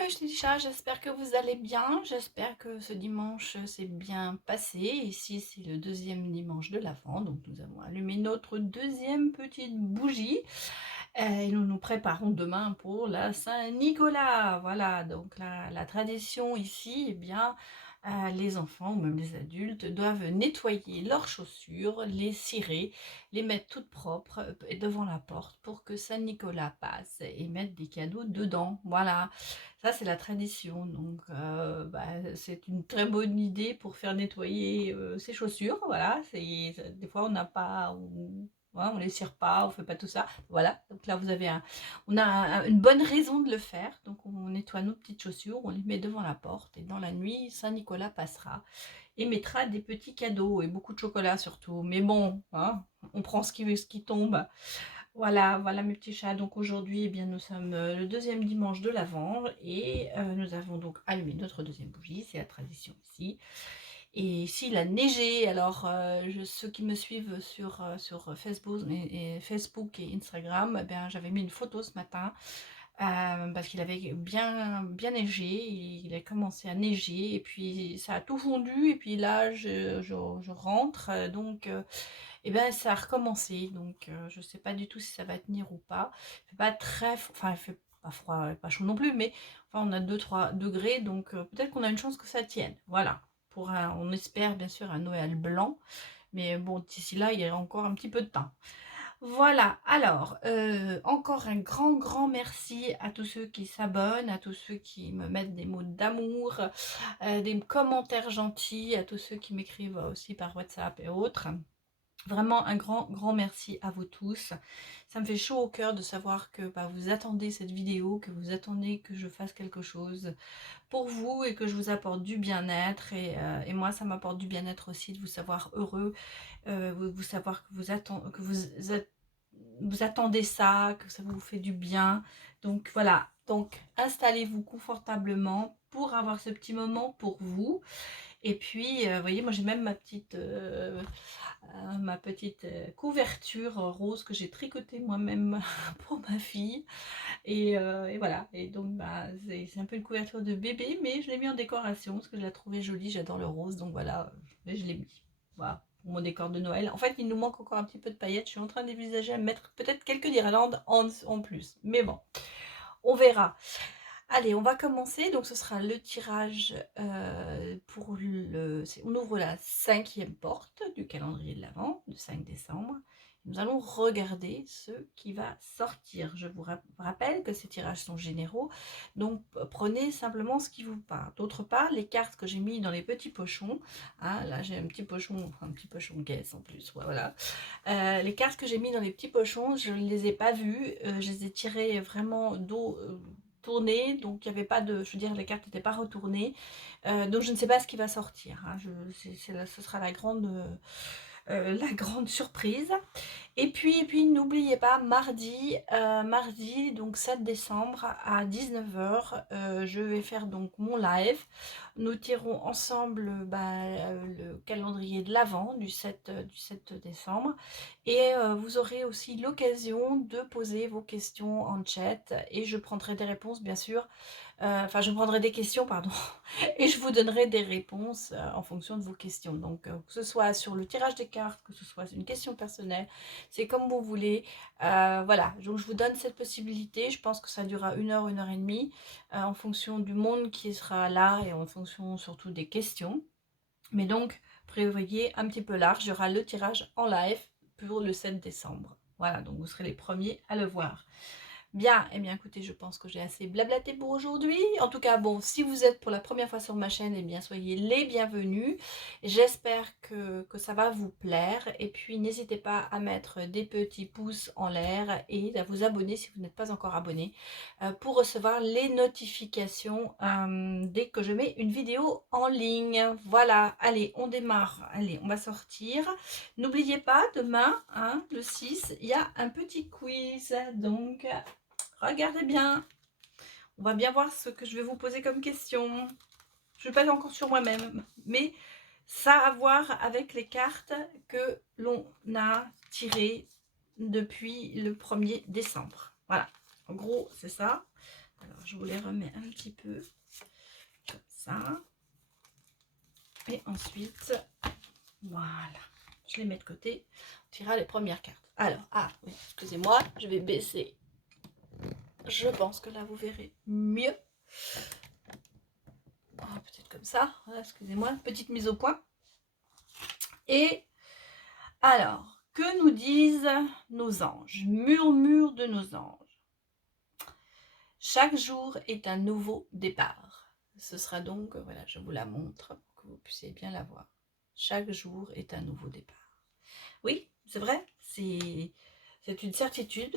mes petits chats, j'espère que vous allez bien. J'espère que ce dimanche s'est bien passé. Ici, c'est le deuxième dimanche de l'Avent, donc nous avons allumé notre deuxième petite bougie. Et nous nous préparons demain pour la Saint-Nicolas. Voilà, donc la tradition ici, eh bien, les enfants ou même les adultes doivent nettoyer leurs chaussures, les cirer, les mettre toutes propres devant la porte pour que Saint-Nicolas passe et mette des cadeaux dedans. Voilà, ça c'est la tradition. Donc c'est une très bonne idée pour faire nettoyer ses chaussures. Voilà, des fois on n'a pas... on les cire pas, on fait pas tout ça. Voilà, donc là on a une bonne raison de le faire. Donc on nettoie nos petites chaussures, on les met devant la porte et dans la nuit, Saint-Nicolas passera et mettra des petits cadeaux et beaucoup de chocolat surtout. Mais bon, hein, on prend ce qui tombe. Voilà, voilà mes petits chats. Donc aujourd'hui, eh bien, nous sommes le deuxième dimanche de l'Avent et nous avons donc allumé notre deuxième bougie. C'est la tradition ici. Et ici, il a neigé. Alors, ceux qui me suivent sur Facebook et Instagram, eh bien, j'avais mis une photo ce matin parce qu'il avait bien neigé. Il a commencé à neiger et puis ça a tout fondu. Et puis là, je rentre. Eh ben, ça a recommencé. Donc, je ne sais pas du tout si ça va tenir ou pas. Il fait pas très... Enfin, il fait pas froid, pas chaud non plus. Mais enfin, on a 2-3 degrés. Donc, peut-être qu'on a une chance que ça tienne. Voilà. On espère bien sûr un Noël blanc. Mais bon, d'ici là, il y a encore un petit peu de temps. Voilà, alors, encore un grand merci à tous ceux qui s'abonnent, à tous ceux qui me mettent des mots d'amour, des commentaires gentils, à tous ceux qui m'écrivent aussi par WhatsApp et autres. Vraiment un grand merci à vous tous. Ça me fait chaud au cœur de savoir que vous attendez cette vidéo, que vous attendez que je fasse quelque chose pour vous et que je vous apporte du bien-être. Et moi, ça m'apporte du bien-être aussi de vous savoir heureux, vous savoir que vous attendez ça, que ça vous fait du bien. Donc voilà, donc installez-vous confortablement pour avoir ce petit moment pour vous. Et puis, vous voyez, moi j'ai même ma petite couverture rose que j'ai tricotée moi-même pour ma fille. Et voilà, et donc c'est un peu une couverture de bébé, mais je l'ai mis en décoration parce que je la trouvais jolie, j'adore le rose, donc voilà, je l'ai mis. Voilà, pour mon décor de Noël. En fait, il nous manque encore un petit peu de paillettes, je suis en train d'envisager à mettre peut-être quelques guirlandes en plus, mais bon, on verra. Allez, on va commencer. Donc, ce sera le tirage pour on ouvre la 5e porte du calendrier de l'Avent, du 5 décembre. Nous allons regarder ce qui va sortir. Je vous rappelle que ces tirages sont généraux, donc prenez simplement ce qui vous parle. D'autre part, les cartes que j'ai mis dans les petits pochons, hein, là j'ai un petit pochon caisse en plus, voilà. Les cartes que j'ai mis dans les petits pochons, je ne les ai pas vues, je les ai tirées vraiment d'eau tournées, donc il n'y avait pas de, je veux dire, les cartes n'étaient pas retournées, donc je ne sais pas ce qui va sortir, hein. Ce sera la grande surprise. Et puis n'oubliez pas, mardi, donc 7 décembre à 19h, je vais faire donc mon live. Nous tirons ensemble le calendrier de l'Avent du 7 décembre. Et vous aurez aussi l'occasion de poser vos questions en chat. Et je prendrai des réponses, bien sûr. Enfin, je prendrai des questions, pardon, et je vous donnerai des réponses en fonction de vos questions. Donc, que ce soit sur le tirage des cartes, que ce soit une question personnelle, c'est comme vous voulez. Voilà, donc je vous donne cette possibilité. Je pense que ça durera 1 heure, 1 heure et demie, en fonction du monde qui sera là et en fonction surtout des questions. Mais donc, prévoyez un petit peu large. Il y aura le tirage en live pour le 7 décembre. Voilà, donc vous serez les premiers à le voir. Bien, eh bien écoutez, je pense que j'ai assez blablaté pour aujourd'hui. En tout cas, bon, si vous êtes pour la première fois sur ma chaîne, eh bien soyez les bienvenus. J'espère que ça va vous plaire. Et puis n'hésitez pas à mettre des petits pouces en l'air et à vous abonner si vous n'êtes pas encore abonné pour recevoir les notifications dès que je mets une vidéo en ligne. Voilà, allez, on démarre. Allez, on va sortir. N'oubliez pas, demain, hein, le 6, il y a un petit quiz. Donc, regardez bien. On va bien voir ce que je vais vous poser comme question. Je ne suis pas encore sur moi-même, mais ça a à voir avec les cartes que l'on a tirées depuis le 1er décembre. Voilà, en gros, c'est ça. Alors, je vous les remets un petit peu comme ça. Et ensuite, voilà, je les mets de côté. On tirera les premières cartes. Alors, oui, excusez-moi, je vais baisser. Je pense que là, vous verrez mieux. Peut-être comme ça, voilà, excusez-moi, petite mise au point. Et alors, que nous disent nos anges? Murmure de nos anges. Chaque jour est un nouveau départ. Ce sera donc, voilà, je vous la montre pour que vous puissiez bien la voir. Chaque jour est un nouveau départ. Oui, c'est vrai, c'est une certitude.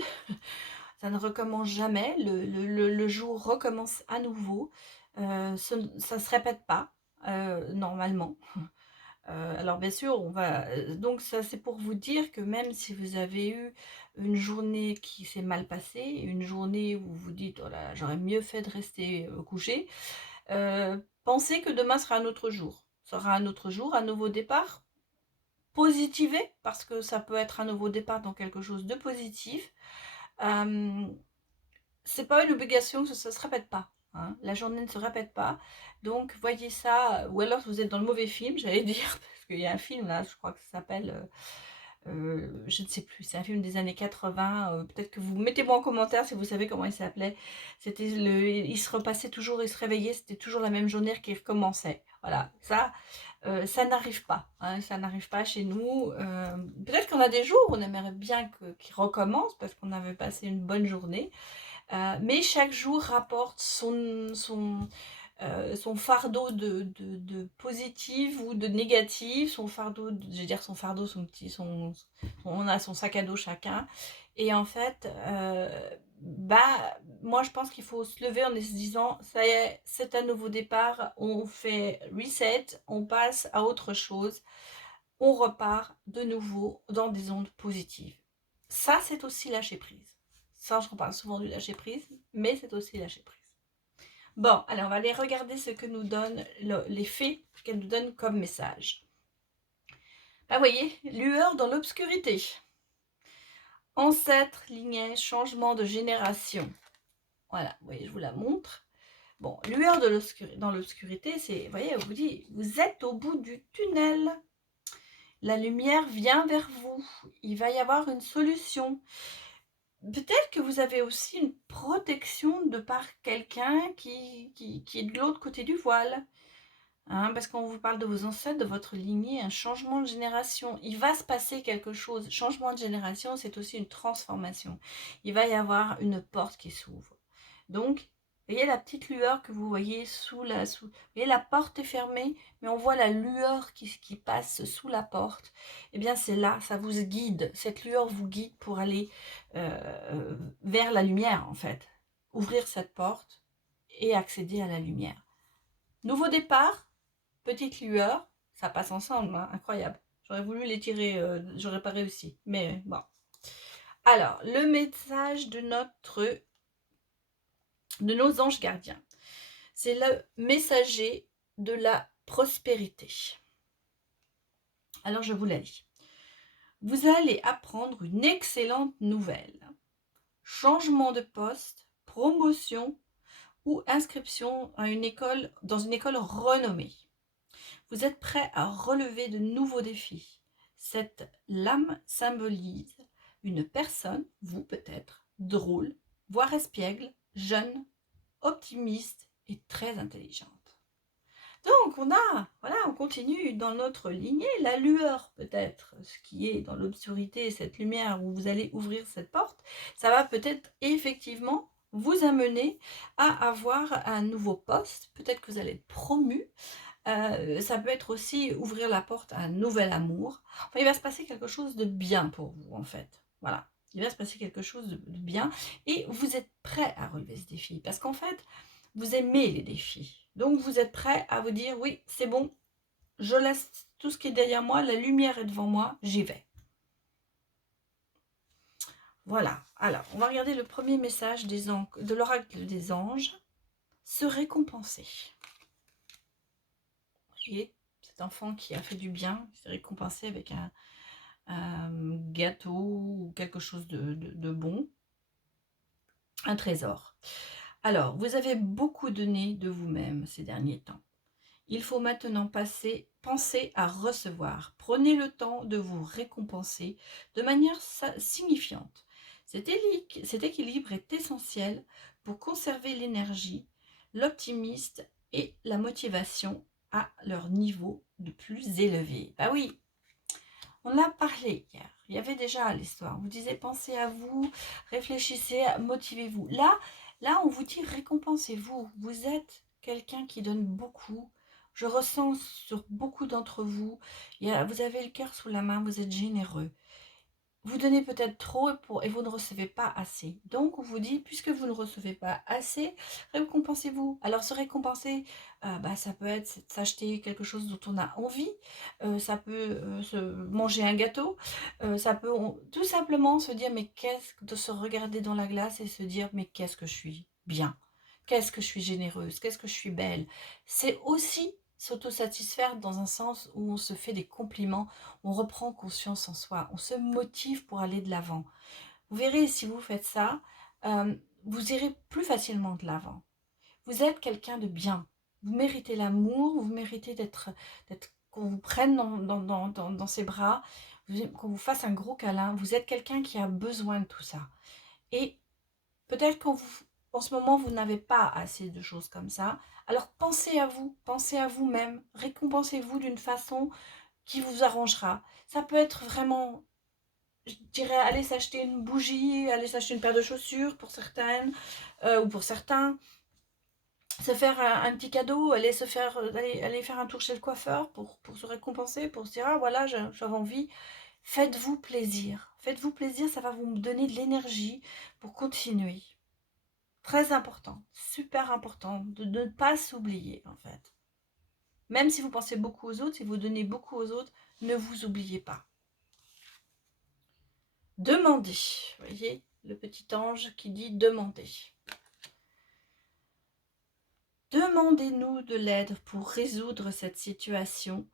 Ça ne recommence jamais. Le jour recommence à nouveau. Ça ne se répète pas, normalement. Alors bien sûr, donc ça c'est pour vous dire que même si vous avez eu une journée qui s'est mal passée, une journée où vous vous dites: «Oh là là, j'aurais mieux fait de rester, couché», pensez que demain sera un autre jour. Sera un autre jour, un nouveau départ. Positivez, parce que ça peut être un nouveau départ dans quelque chose de positif. C'est pas une obligation que ça se répète pas, hein. La journée ne se répète pas, donc voyez ça, ou alors vous êtes dans le mauvais film, j'allais dire, parce qu'il y a un film là, je crois que ça s'appelle, je ne sais plus, c'est un film des années 80, peut-être que vous mettez-moi en commentaire si vous savez comment il s'appelait. C'était il se repassait toujours, il se réveillait, c'était toujours la même journée qui recommençait. Voilà, ça n'arrive pas, hein, ça n'arrive pas chez nous. Peut-être qu'on a des jours où on aimerait bien qu'il recommence parce qu'on avait passé une bonne journée. Mais chaque jour rapporte son fardeau de positif ou de négatif, son fardeau, je vais dire son fardeau, on a son sac à dos chacun. Et en fait, moi je pense qu'il faut se lever en se disant, ça y est, c'est un nouveau départ, on fait reset, on passe à autre chose, on repart de nouveau dans des ondes positives. Ça, c'est aussi lâcher prise. Ça, je reparle souvent du lâcher prise, mais c'est aussi lâcher prise. Bon, alors on va aller regarder ce que nous donnent les fées, qu'elles nous donnent comme message. Vous voyez, lueur dans l'obscurité. Ancêtre, lignée, changement de génération. Voilà, vous voyez, je vous la montre. Bon, lueur dans l'obscurité, c'est, vous voyez, on vous dit, vous êtes au bout du tunnel. La lumière vient vers vous. Il va y avoir une solution. Peut-être que vous avez aussi une protection de par quelqu'un qui est de l'autre côté du voile. Hein, parce qu'on vous parle de vos ancêtres, de votre lignée, un changement de génération. Il va se passer quelque chose. Changement de génération, c'est aussi une transformation. Il va y avoir une porte qui s'ouvre. Donc, vous voyez la petite lueur que vous voyez vous voyez, la porte est fermée, mais on voit la lueur qui passe sous la porte. Eh bien, c'est là, ça vous guide. Cette lueur vous guide pour aller vers la lumière, en fait. Ouvrir cette porte et accéder à la lumière. Nouveau départ, petite lueur, ça passe ensemble, hein, incroyable. J'aurais voulu les tirer, j'aurais pas réussi, mais bon. Alors, le message de nos anges gardiens. C'est le messager de la prospérité. Alors, je vous la lis. Vous allez apprendre une excellente nouvelle. Changement de poste, promotion ou inscription dans une école renommée. Vous êtes prêt à relever de nouveaux défis. Cette lame symbolise une personne, vous peut-être, drôle, voire espiègle, jeune, optimiste et très intelligente. Donc on continue dans notre lignée, la lueur peut-être, ce qui est dans l'obscurité, cette lumière où vous allez ouvrir cette porte, ça va peut-être effectivement vous amener à avoir un nouveau poste, peut-être que vous allez être promu, ça peut être aussi ouvrir la porte à un nouvel amour. Enfin, il va se passer quelque chose de bien pour vous, en fait. Voilà, il va se passer quelque chose de bien et vous êtes prêt à relever ce défi parce qu'en fait, vous aimez les défis. Donc, vous êtes prêt à vous dire, oui, c'est bon, je laisse tout ce qui est derrière moi, la lumière est devant moi, j'y vais. Voilà, alors, on va regarder le premier message de l'oracle des anges. Se récompenser. Vous voyez, cet enfant qui a fait du bien, s'est récompensé avec un gâteau ou quelque chose de bon, un trésor. Alors, vous avez beaucoup donné de vous-même ces derniers temps. Il faut maintenant penser à recevoir. Prenez le temps de vous récompenser de manière signifiante. Cet équilibre est essentiel pour conserver l'énergie, l'optimisme et la motivation à leur niveau de plus élevé. Bah oui, on a parlé hier. Il y avait déjà l'histoire. On vous disait pensez à vous, réfléchissez, motivez-vous. Là, on vous dit récompensez-vous. Vous êtes quelqu'un qui donne beaucoup. Je ressens sur beaucoup d'entre vous, vous avez le cœur sous la main, vous êtes généreux. Vous donnez peut-être trop et vous ne recevez pas assez. Donc, on vous dit, puisque vous ne recevez pas assez, récompensez-vous. Alors, se récompenser, ça peut être s'acheter quelque chose dont on a envie, ça peut se manger un gâteau, ça peut tout simplement se dire, de se regarder dans la glace et se dire, mais qu'est-ce que je suis bien, qu'est-ce que je suis généreuse, qu'est-ce que je suis belle. C'est aussi s'autosatisfaire dans un sens où on se fait des compliments, on reprend conscience en soi, on se motive pour aller de l'avant. Vous verrez, si vous faites ça, vous irez plus facilement de l'avant. Vous êtes quelqu'un de bien. Vous méritez l'amour, vous méritez qu'on vous prenne dans ses bras, qu'on vous fasse un gros câlin. Vous êtes quelqu'un qui a besoin de tout ça. Et peut-être qu'en ce moment, vous n'avez pas assez de choses comme ça. Alors pensez à vous-même, récompensez-vous d'une façon qui vous arrangera. Ça peut être vraiment, je dirais, aller s'acheter une bougie, aller s'acheter une paire de chaussures pour certaines, ou pour certains, se faire un petit cadeau, aller faire un tour chez le coiffeur pour se récompenser, pour se dire, ah voilà, j'avais envie. Faites-vous plaisir. Faites-vous plaisir, ça va vous donner de l'énergie pour continuer. Très important, super important, de ne pas s'oublier en fait. Même si vous pensez beaucoup aux autres, si vous donnez beaucoup aux autres, ne vous oubliez pas. Demandez. Vous voyez, le petit ange qui dit demandez. Demandez-nous de l'aide pour résoudre cette situation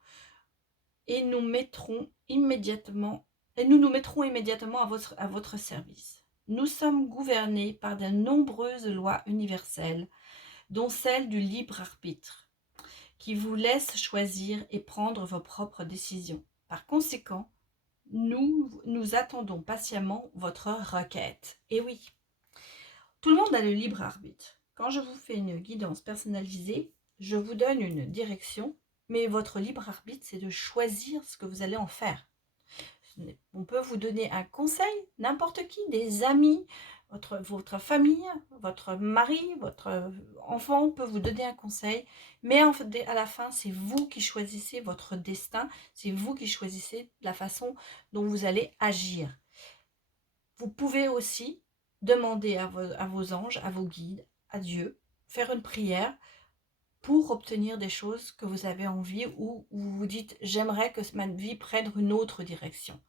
et nous nous mettrons immédiatement à votre service. Nous sommes gouvernés par de nombreuses lois universelles, dont celle du libre arbitre, qui vous laisse choisir et prendre vos propres décisions. Par conséquent, nous attendons patiemment votre requête. Et oui, tout le monde a le libre arbitre. Quand je vous fais une guidance personnalisée, je vous donne une direction, mais votre libre arbitre, c'est de choisir ce que vous allez en faire. On peut vous donner un conseil, n'importe qui, des amis, votre famille, votre mari, votre enfant peut vous donner un conseil, mais en fait, à la fin, c'est vous qui choisissez votre destin, c'est vous qui choisissez la façon dont vous allez agir. Vous pouvez aussi demander à vos anges, à vos guides, à Dieu, faire une prière pour obtenir des choses que vous avez envie ou vous vous dites « j'aimerais que ma vie prenne une autre direction ».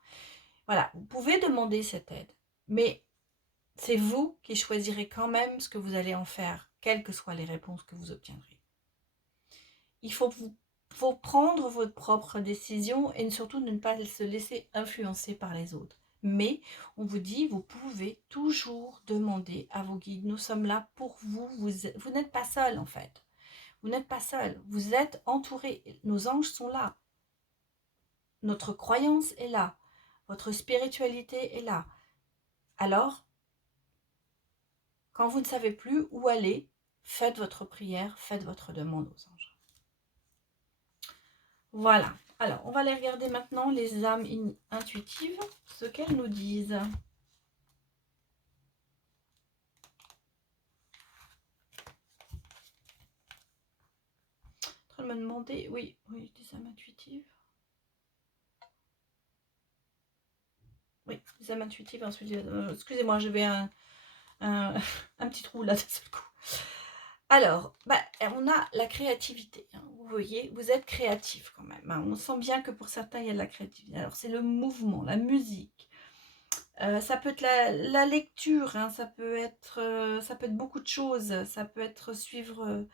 Voilà, vous pouvez demander cette aide, mais c'est vous qui choisirez quand même ce que vous allez en faire, quelles que soient les réponses que vous obtiendrez. Il faut prendre votre propre décision et surtout ne pas se laisser influencer par les autres. Mais on vous dit, vous pouvez toujours demander à vos guides. Nous sommes là pour vous. Vous n'êtes pas seul en fait. Vous n'êtes pas seul. Vous êtes entouré. Nos anges sont là. Notre croyance est là. Votre spiritualité est là. Alors, quand vous ne savez plus où aller, faites votre prière, faites votre demande aux anges. Voilà. Alors, on va aller regarder maintenant les âmes intuitives, ce qu'elles nous disent. En train de me demander, oui, des âmes intuitives. Oui, des âmes intuitives. Excusez-moi, j'avais un petit trou là d'un seul coup. Alors, on a la créativité. Hein. Vous voyez, vous êtes créatif quand même. Hein. On sent bien que pour certains, il y a de la créativité. Alors, c'est le mouvement, la musique. Ça peut être la lecture. Hein. Ça peut être beaucoup de choses. Ça peut être suivre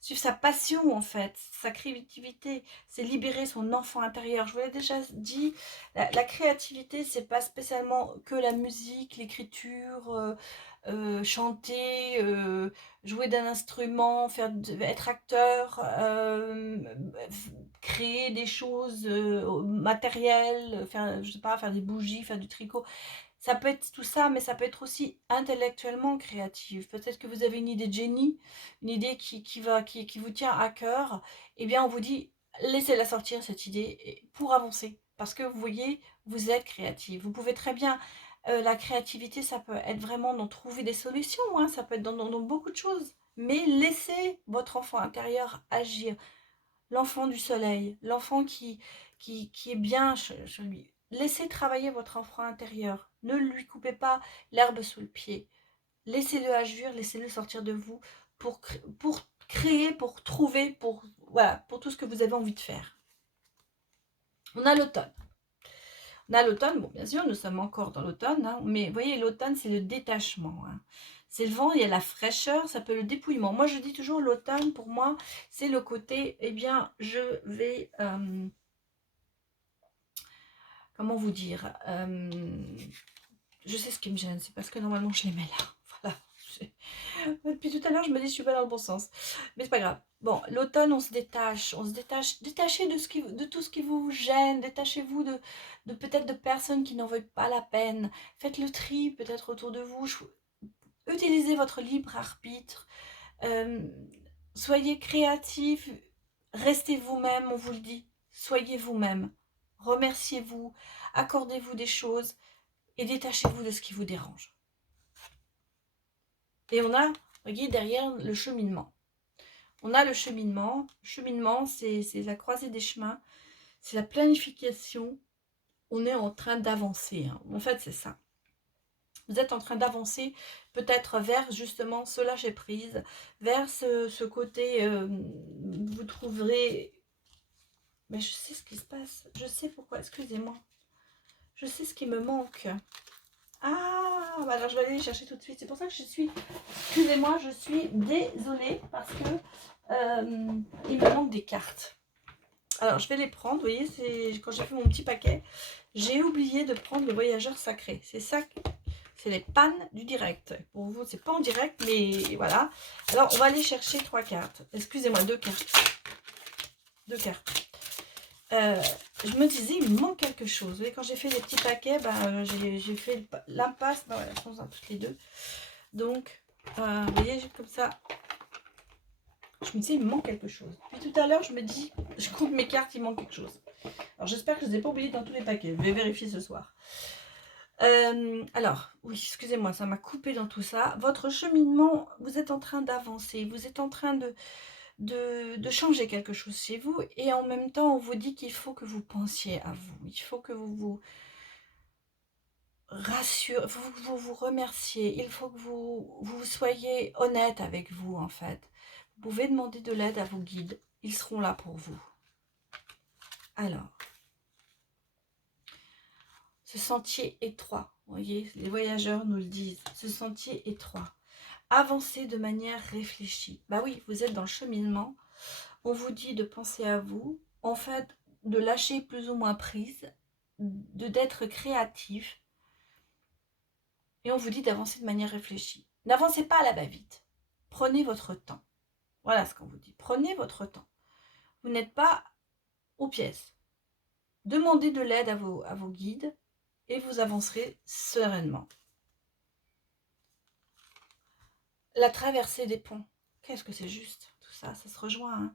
suivre sa passion en fait, sa créativité, c'est libérer son enfant intérieur. Je vous l'ai déjà dit, la créativité, c'est pas spécialement que la musique, l'écriture, chanter, jouer d'un instrument, être acteur, créer des choses matérielles, faire, je sais pas, faire des bougies, faire du tricot. Ça peut être tout ça, mais ça peut être aussi intellectuellement créatif. Peut-être que vous avez une idée de génie, une idée qui vous tient à cœur. Eh bien, on vous dit, laissez-la sortir, cette idée, pour avancer. Parce que vous voyez, vous êtes créatif. Vous pouvez très bien... la créativité, ça peut être vraiment dans trouver des solutions. Hein, ça peut être dans beaucoup de choses. Mais laissez votre enfant intérieur agir. L'enfant du soleil, l'enfant qui est bien chez lui. Laissez travailler votre enfant intérieur. Ne lui coupez pas l'herbe sous le pied. Laissez-le agir, laissez-le sortir de vous pour créer, pour trouver, voilà, pour tout ce que vous avez envie de faire. On a l'automne. On a l'automne, bon, bien sûr, nous sommes encore dans l'automne, hein, mais vous voyez, l'automne, c'est le détachement. Hein. C'est le vent, il y a la fraîcheur, ça peut le dépouillement. Moi, je dis toujours, l'automne, pour moi, c'est le côté, eh bien, je vais... comment vous dire, je sais ce qui me gêne, c'est parce que normalement je les mets là. Voilà. Depuis tout à l'heure, je me dis je suis pas dans le bon sens. Mais c'est pas grave. Bon, l'automne, on se détache. Détachez de tout ce qui vous gêne. Détachez-vous de peut-être de personnes qui n'en veulent pas la peine. Faites le tri peut-être autour de vous. Utilisez votre libre arbitre. Soyez créatif. Restez vous-même, on vous le dit. Soyez vous-même. Remerciez-vous. Accordez-vous des choses. Et détachez-vous de ce qui vous dérange. Et on a, voyez, derrière le cheminement. On a le cheminement. Le cheminement, c'est la croisée des chemins. C'est la planification. On est en train d'avancer. Hein. En fait, c'est ça. Vous êtes en train d'avancer peut-être vers justement ce lâcher-prise, vers ce côté, vous trouverez... Mais je sais ce qui se passe. Je sais pourquoi, excusez-moi. Je sais ce qui me manque. Ah, bah alors je vais aller les chercher tout de suite. C'est pour ça que je suis... Excusez-moi, je suis désolée parce que il me manque des cartes. Alors, je vais les prendre. Vous voyez, quand j'ai fait mon petit paquet, j'ai oublié de prendre le voyageur sacré. C'est ça, c'est les pannes du direct. Pour vous, c'est pas en direct, mais voilà. Alors, on va aller chercher 3 cartes. Excusez-moi, 2 cartes. 2 cartes. Je me disais, il me manque quelque chose. Et quand j'ai fait les petits paquets, ben, j'ai fait l'impasse. Ben voilà, elles sont toutes les deux. Donc, vous voyez, comme ça, je me disais, il me manque quelque chose. Puis tout à l'heure, je me dis, je compte mes cartes, il manque quelque chose. Alors, j'espère que je ne les ai pas oubliées dans tous les paquets. Je vais vérifier ce soir. Alors, oui, excusez-moi, ça m'a coupé dans tout ça. Votre cheminement, vous êtes en train d'avancer. Vous êtes en train de changer quelque chose chez vous. Et en même temps, on vous dit qu'il faut que vous pensiez à vous. Il faut que vous vous rassurez, il faut que vous vous remerciez. Il faut que vous soyez honnête avec vous, en fait. Vous pouvez demander de l'aide à vos guides. Ils seront là pour vous. Alors, ce sentier étroit, vous voyez, les voyageurs nous le disent, ce sentier étroit. Avancez de manière réfléchie. Bah oui, vous êtes dans le cheminement. On vous dit de penser à vous, en fait, de lâcher plus ou moins prise, d'être créatif. Et on vous dit d'avancer de manière réfléchie. N'avancez pas à la va-vite. Prenez votre temps. Voilà ce qu'on vous dit. Prenez votre temps. Vous n'êtes pas aux pièces. Demandez de l'aide à vos guides et vous avancerez sereinement. La traversée des ponts. Qu'est-ce que c'est juste, tout ça, ça se rejoint. Hein.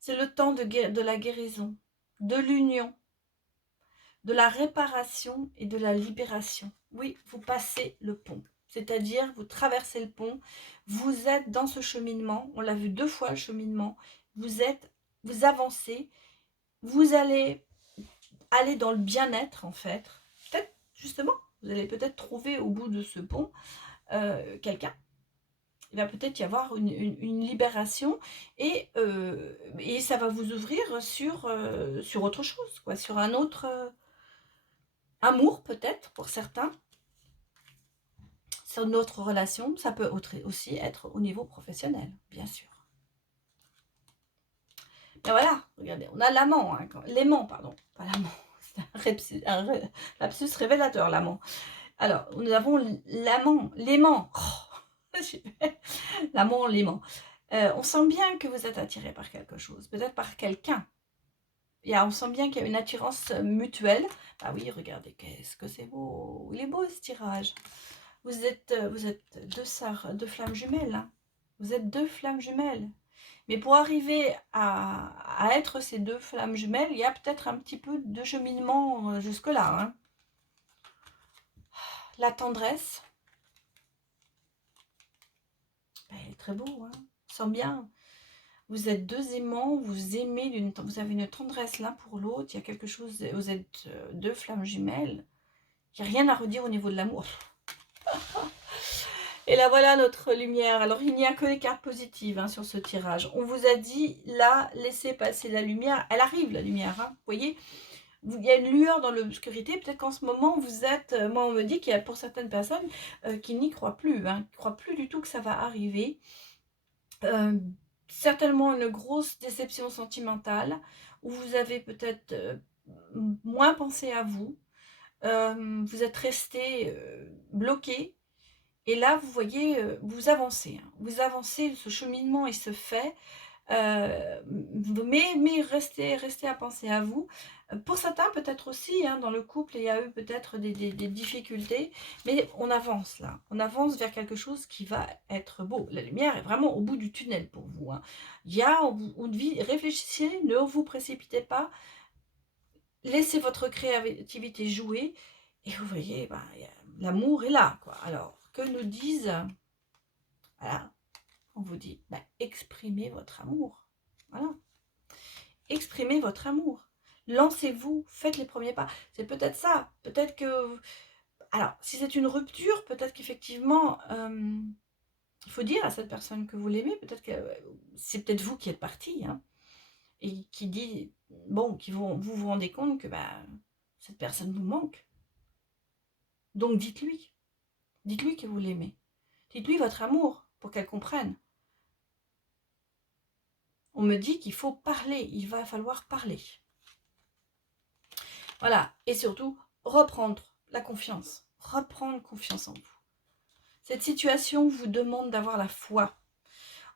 C'est le temps de la guérison, de l'union, de la réparation et de la libération. Oui, vous passez le pont. C'est-à-dire, vous traversez le pont, vous êtes dans ce cheminement, on l'a vu 2 fois le cheminement, vous avancez, vous allez aller dans le bien-être en fait. Peut-être, justement, vous allez peut-être trouver au bout de ce pont quelqu'un. Il va peut-être y avoir une libération et ça va vous ouvrir sur autre chose, quoi, sur un autre amour peut-être pour certains, sur notre relation. Ça peut aussi être au niveau professionnel, bien sûr. Et voilà, regardez, on a l'amant, hein, l'aimant, pardon, pas l'amant, c'est lapsus révélateur, l'amant. Alors, nous avons l'amant, l'aimant, oh, l'amant, l'aimant. On sent bien que vous êtes attiré par quelque chose, peut-être par quelqu'un. On sent bien qu'il y a une attirance mutuelle. Ah oui, regardez, qu'est-ce que c'est beau. Il est beau ce tirage. Vous êtes deux sœurs, deux flammes jumelles. Hein. Vous êtes deux flammes jumelles. Mais pour arriver à être ces deux flammes jumelles, il y a peut-être un petit peu de cheminement jusque-là. Hein. La tendresse. Elle est très beau. Hein. On sent bien. Vous êtes deux aimants, vous aimez, vous avez une tendresse l'un pour l'autre. Il y a quelque chose, vous êtes deux flammes jumelles. Il n'y a rien à redire au niveau de l'amour. Et là, voilà notre lumière. Alors, il n'y a que des cartes positives hein, sur ce tirage. On vous a dit, là, laissez passer la lumière. Elle arrive, la lumière. Hein, vous voyez, il y a une lueur dans l'obscurité. Peut-être qu'en ce moment, vous êtes... moi, on me dit qu'il y a pour certaines personnes qui n'y croient plus. Hein, qui ne croient plus du tout que ça va arriver. Certainement une grosse déception sentimentale. Où vous avez peut-être moins pensé à vous. Vous êtes resté bloqué. Et là, vous voyez, vous avancez. Hein. Vous avancez, ce cheminement, il se fait. Mais restez à penser à vous. Pour certains, peut-être aussi, hein, dans le couple, il y a eu peut-être des difficultés. Mais on avance là. On avance vers quelque chose qui va être beau. La lumière est vraiment au bout du tunnel pour vous. Hein. Il y a, réfléchissez, ne vous précipitez pas. Laissez votre créativité jouer. Et vous voyez, ben, l'amour est là. Quoi. Alors, que nous disent... Voilà, on vous dit, bah, exprimez votre amour. Voilà, exprimez votre amour. Lancez-vous, faites les premiers pas. C'est peut-être ça. Peut-être que... Alors, si c'est une rupture, peut-être qu'effectivement, il faut dire à cette personne que vous l'aimez. Peut-être que c'est peut-être vous qui êtes parti. Hein, et qui dit, bon, vous vous rendez compte que bah, cette personne vous manque. Donc dites-lui. Dites-lui que vous l'aimez. Dites-lui votre amour pour qu'elle comprenne. On me dit qu'il faut parler, il va falloir parler. Voilà, et surtout, reprendre la confiance. Reprendre confiance en vous. Cette situation vous demande d'avoir la foi.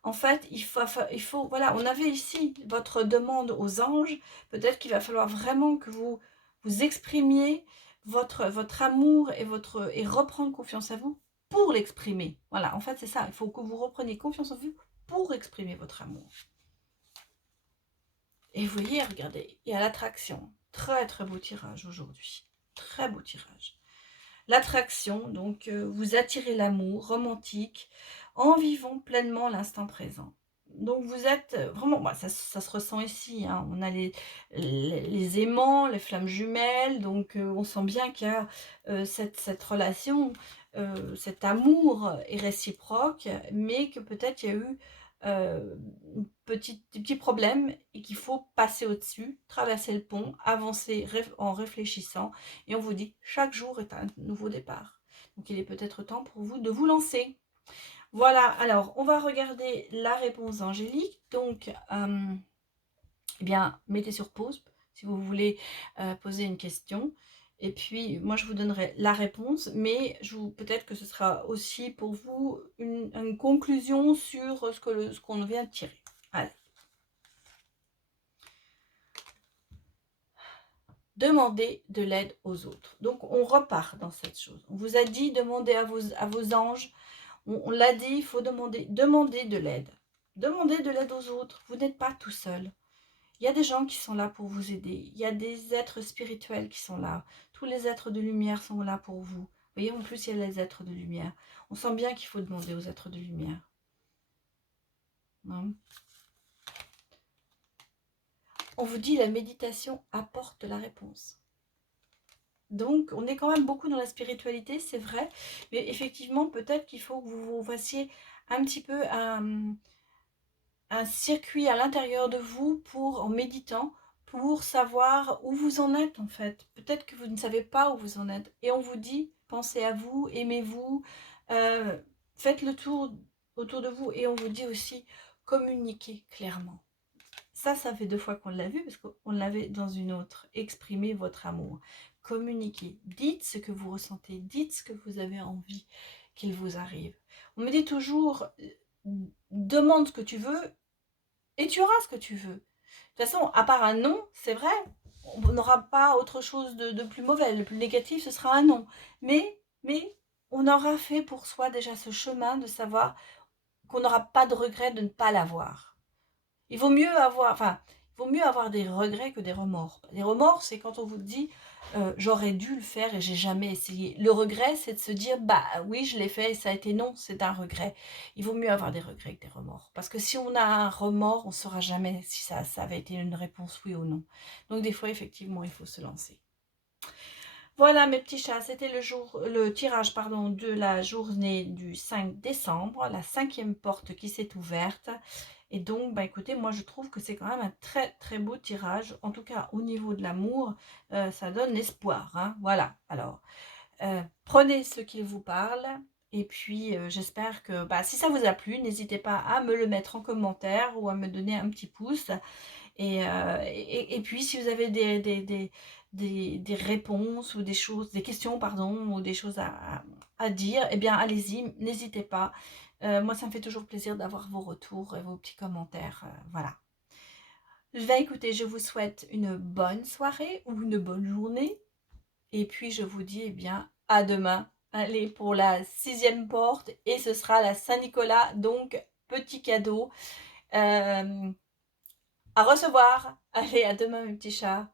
En fait, il faut, voilà, on avait ici votre demande aux anges. Peut-être qu'il va falloir vraiment que vous exprimiez votre amour et reprendre confiance en vous pour l'exprimer. Voilà, en fait, c'est ça. Il faut que vous repreniez confiance en vous pour exprimer votre amour. Et vous voyez, regardez, il y a l'attraction. Très très beau tirage aujourd'hui. Très beau tirage. L'attraction, donc vous attirez l'amour romantique en vivant pleinement l'instant présent. Donc vous êtes vraiment, bah, ça se ressent ici, hein. On a les aimants, les flammes jumelles, donc on sent bien qu'il y a cette relation, cet amour est réciproque, mais que peut-être il y a eu des petits problèmes et qu'il faut passer au-dessus, traverser le pont, avancer en réfléchissant, et on vous dit chaque jour est un nouveau départ. Donc il est peut-être temps pour vous de vous lancer. Voilà, alors on va regarder la réponse angélique. Donc, eh bien, mettez sur pause si vous voulez poser une question. Et puis, moi, je vous donnerai la réponse, mais peut-être que ce sera aussi pour vous une conclusion sur ce qu'on vient de tirer. Allez. Demandez de l'aide aux autres. Donc, on repart dans cette chose. On vous a dit, demandez à vos anges. On l'a dit, il faut demander de l'aide. Demandez de l'aide aux autres. Vous n'êtes pas tout seul. Il y a des gens qui sont là pour vous aider. Il y a des êtres spirituels qui sont là. Tous les êtres de lumière sont là pour vous. Vous voyez, en plus, il y a les êtres de lumière. On sent bien qu'il faut demander aux êtres de lumière. Non. On vous dit la méditation apporte la réponse. Donc, on est quand même beaucoup dans la spiritualité, c'est vrai. Mais effectivement, peut-être qu'il faut que vous fassiez un petit peu un circuit à l'intérieur de vous en méditant, pour savoir où vous en êtes en fait. Peut-être que vous ne savez pas où vous en êtes. Et on vous dit, pensez à vous, aimez-vous, faites le tour autour de vous. Et on vous dit aussi, communiquez clairement. Ça fait 2 fois qu'on l'a vu parce qu'on l'avait dans une autre. Exprimez votre amour, communiquez, dites ce que vous ressentez, dites ce que vous avez envie qu'il vous arrive. On me dit toujours, demande ce que tu veux et tu auras ce que tu veux. De toute façon, à part un non, c'est vrai, on n'aura pas autre chose de plus mauvais. Le plus négatif, ce sera un non. Mais on aura fait pour soi déjà ce chemin de savoir qu'on n'aura pas de regret de ne pas l'avoir. Il vaut mieux avoir, enfin, il vaut mieux avoir des regrets que des remords. Les remords, c'est quand on vous dit j'aurais dû le faire et j'ai jamais essayé. Le regret, c'est de se dire bah oui, je l'ai fait et ça a été non, c'est un regret. Il vaut mieux avoir des regrets que des remords. Parce que si on a un remords, on ne saura jamais si ça avait été une réponse oui ou non. Donc des fois, effectivement, il faut se lancer. Voilà mes petits chats, c'était le tirage pardon, de la journée du 5 décembre, la 5e porte qui s'est ouverte. Et donc, bah écoutez, moi je trouve que c'est quand même un très très beau tirage. En tout cas, au niveau de l'amour, ça donne espoir. Hein, voilà, alors, prenez ce qu'il vous parle. Et puis, j'espère que bah, si ça vous a plu, n'hésitez pas à me le mettre en commentaire ou à me donner un petit pouce. Et puis, si vous avez des réponses ou des choses, des questions, pardon, ou des choses à dire, eh bien, allez-y, n'hésitez pas. Moi, ça me fait toujours plaisir d'avoir vos retours et vos petits commentaires. Voilà. Écoutez, je vous souhaite une bonne soirée ou une bonne journée. Et puis, je vous dis, eh bien, à demain. Allez, pour la 6e porte. Et ce sera la Saint-Nicolas. Donc, petit cadeau. À recevoir. Allez, à demain, mes petits chats.